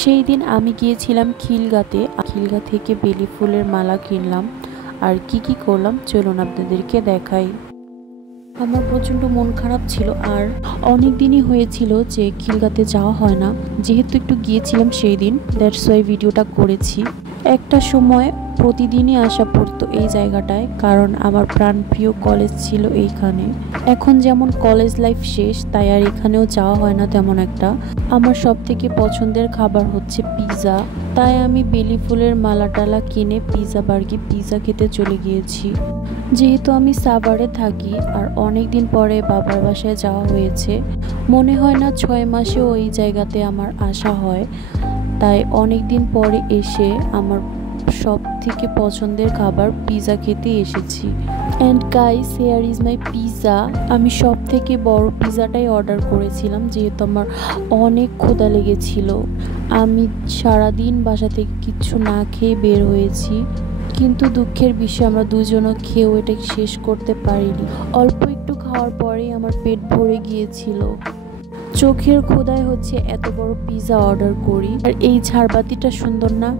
সেই দিন আমি গিয়েছিলাম খিলগাতে। খিলগা থেকে বেলি ফুলের মালা কিনলাম। আর কি করলাম চলুন আপনাদেরকে দেখাই। আমার প্রচণ্ড মন খারাপ ছিল আর অনেক দিনই হয়েছিল যে খিলগাতে যাওয়া হয় না। যেহেতু একটু গিয়েছিলাম সেই দিন, দ্যাটস ওয়াই ভিডিওটা করেছি। একটা সময় প্রতিদিনই আসা পড়তো এই জায়গাটায়, কারণ আমার প্রাণপ্রিয় কলেজ ছিল এইখানে। এখন যেমন কলেজ লাইফ শেষ, তাই আর এখানেও যাওয়া হয় না তেমন একটা। আমার সব থেকে পছন্দের খাবার হচ্ছে পিৎজা, তাই আমি বেলি ফুলের মালা টালা কিনে পিৎজা খেতে চলে গিয়েছি। যেহেতু আমি সাভারে থাকি আর অনেক দিন পরে বাবার বাসায় যাওয়া হয়েছে, মনে হয় না 6 মাসেও ওই জায়গাতে আমার আসা হয়। তাই অনেক দিন পরে এসে আমার সব থেকে পছন্দের খাবার পিৎজা খেতে এসেছি। And guys, here is my pizza. আমি সব থেকে বড় পিৎজাটাই অর্ডার করেছিলাম, যেহেতু আমার অনেক ক্ষুধা লেগেছিল। আমি সারাদিন বাসা থেকে কিচ্ছু না খেয়ে বের হয়েছি, কিন্তু দুঃখের বিষয় আমরা দুজনও খেয়েও এটা শেষ করতে পারিনি। অল্প একটু খাওয়ার পরেই আমার পেট ভরে গিয়েছিল। চোখের ক্ষুধায় হচ্ছে এত বড় পিৎজা অর্ডার করি। আর এই ঝাড়বাতিটা সুন্দর না?